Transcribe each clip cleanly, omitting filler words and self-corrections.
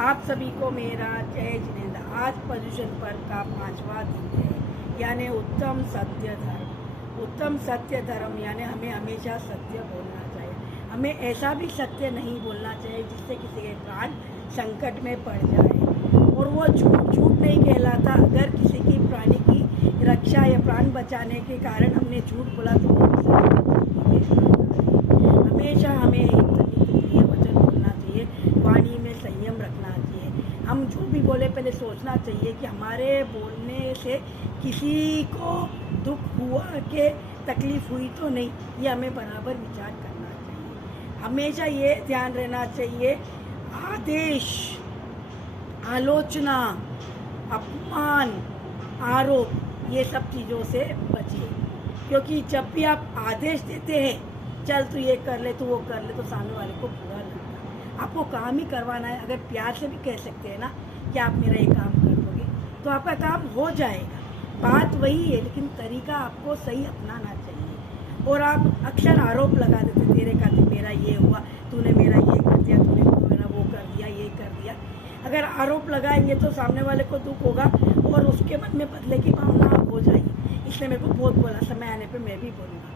आप सभी को मेरा जय जिनेंद्र। आज पर्युषण पर्व का 5वां दिन है, यानी उत्तम सत्य धर्म। उत्तम सत्य धर्म यानी हमें हमेशा सत्य बोलना चाहिए। हमें ऐसा भी सत्य नहीं बोलना चाहिए जिससे किसी के प्राण संकट में पड़ जाए। और वो झूठ नहीं कहलाता। अगर किसी की प्राणी की रक्षा या प्राण बचाने के कारण हमने झूठ बोला तो हमेशा हमें प्रिय वचन बोलना चाहिए, वाणी में संयम रखना चाहिए। हम जो भी बोले पहले सोचना चाहिए कि हमारे बोलने से किसी को दुख हुआ कि तकलीफ हुई तो नहीं, ये हमें बराबर विचार करना चाहिए। हमेशा ये ध्यान रहना चाहिए, आदेश, आलोचना, अपमान, आरोप, ये सब चीज़ों से बचिए। क्योंकि जब भी आप आदेश देते हैं, चल तू ये कर ले, तू वो कर ले, तो सामने वाले को बुरा लगता है। आपको काम ही करवाना है। अगर प्यार से भी कह सकते हैं ना कि आप मेरा ये काम कर दोगे, तो आपका काम हो जाएगा। बात वही है, लेकिन तरीका आपको सही अपनाना चाहिए। और आप अक्सर आरोप लगा देते, तेरे खातिर मेरा ये हुआ, तूने मेरा ये कर दिया, तूने मेरा वो कर दिया, ये कर दिया। अगर आरोप लगाएंगे तो सामने वाले को दुख होगा और उसके मन में बदले की भावना हो जाएगी। इसलिए मेरे को बहुत बोला, समय आने पे मैं भी बोलूँगा।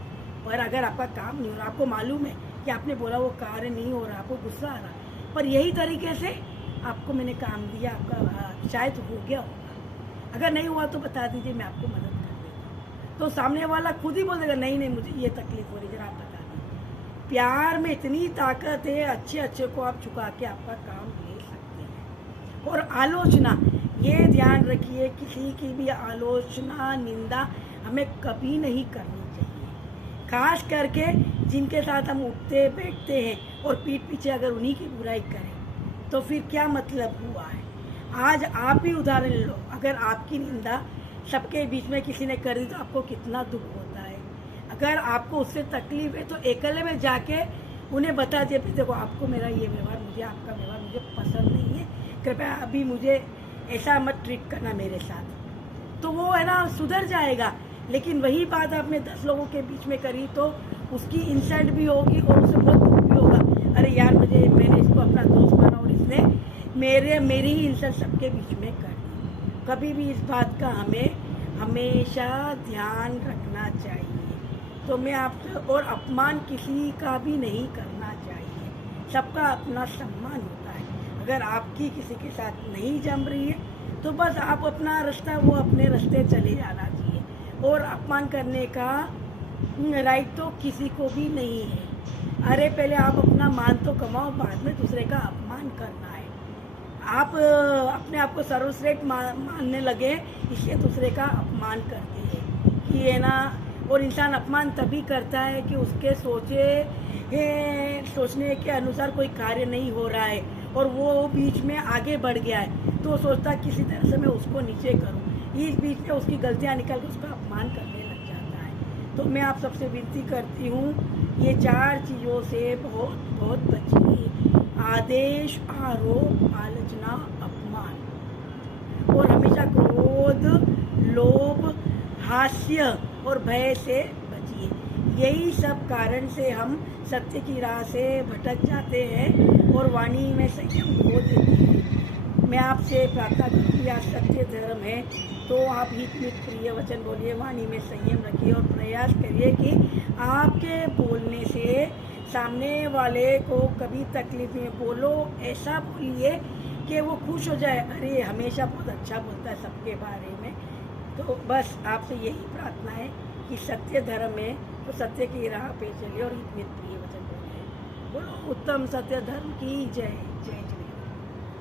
पर अगर आपका काम नहीं हो रहा, आपको मालूम है कि आपने बोला वो कार्य नहीं हो रहा, आपको गुस्सा आ रहा, पर यही तरीके से आपको मैंने काम दिया, आपका शायद हो गया होगा। अगर नहीं हुआ तो बता दीजिए, मैं आपको मदद कर देता हूँ। तो सामने वाला खुद ही बोलेगा, नहीं नहीं मुझे ये तकलीफ हो रही, जरा आप बता दीजिए। प्यार में इतनी ताकत है, अच्छे अच्छे को आप झुका के आपका काम ले सकते हैं। और आलोचना, ये ध्यान रखिए, किसी की भी आलोचना, निंदा हमें कभी नहीं करनी चाहिए। खास करके जिनके साथ हम उठते बैठते हैं और पीठ पीछे अगर उन्हीं की बुराई करें तो फिर क्या मतलब हुआ है। आज आप ही उदाहरण लो, अगर आपकी निंदा सबके बीच में किसी ने कर दी तो आपको कितना दुख होता है। अगर आपको उससे तकलीफ है तो अकेले में जाके उन्हें बता दिए, देखो आपको मेरा ये व्यवहार, मुझे आपका व्यवहार मुझे पसंद नहीं है, कृपया अभी मुझे ऐसा मत ट्रीट करना मेरे साथ, तो वो है ना सुधर जाएगा। लेकिन वही बात आपने 10 लोगों के बीच में करी तो उसकी इंसल्ट भी होगी और उसे बहुत दुख भी होगा। अरे यार, मैंने इसको अपना दोस्त माना और इसने मेरी ही इंसल्ट सबके बीच में कर दी। कभी भी इस बात का हमें हमेशा ध्यान रखना चाहिए। तो मैं आपसे, और अपमान किसी का भी नहीं करना चाहिए। सबका अपना सम्मान होता है। अगर आपकी किसी के साथ नहीं जम रही है तो बस आप अपना रास्ता, वो अपने रास्ते चले जाना चाहिए। और अपमान करने का राइट तो किसी को भी नहीं है। अरे पहले आप अपना मान तो कमाओ, बाद में दूसरे का अपमान करना है। आप अपने आप को सर्वश्रेष्ठ मानने लगे, इसलिए दूसरे का अपमान करते हैं कि ये ना। और इंसान अपमान तभी करता है कि उसके सोचने के अनुसार कोई कार्य नहीं हो रहा है और वो बीच में आगे बढ़ गया है, तो वो सोचता है किसी तरह से मैं उसको नीचे करूं। इस बीच में उसकी गलतियां निकल कर उसका अपमान करने लग जाता है। तो मैं आप सबसे विनती करती हूँ, ये 4 चीज़ों से बहुत बहुत बचिए। आदेश, आरोप, आलोचना, अपमान। और हमेशा क्रोध, लोभ, हास्य और भय से बचिए। यही सब कारण से हम सत्य की राह से भटक जाते हैं और वाणी में संयम खो देते हैं। मैं आपसे प्रार्थना करती, आज सत्य धर्म है तो आप हित मित प्रिय वचन बोलिए, वाणी में संयम रखिए और प्रयास करिए कि आपके बोलने से सामने वाले को कभी तकलीफ में बोलो, ऐसा बोलिए कि वो खुश हो जाए। अरे हमेशा बहुत अच्छा बोलता है सबके बारे में। तो बस आपसे यही प्रार्थना है कि सत्य धर्म है तो सत्य की राह पे चलिए और हित मित प्रिय वचन बोलिए। बोलो उत्तम सत्य धर्म की जय जय।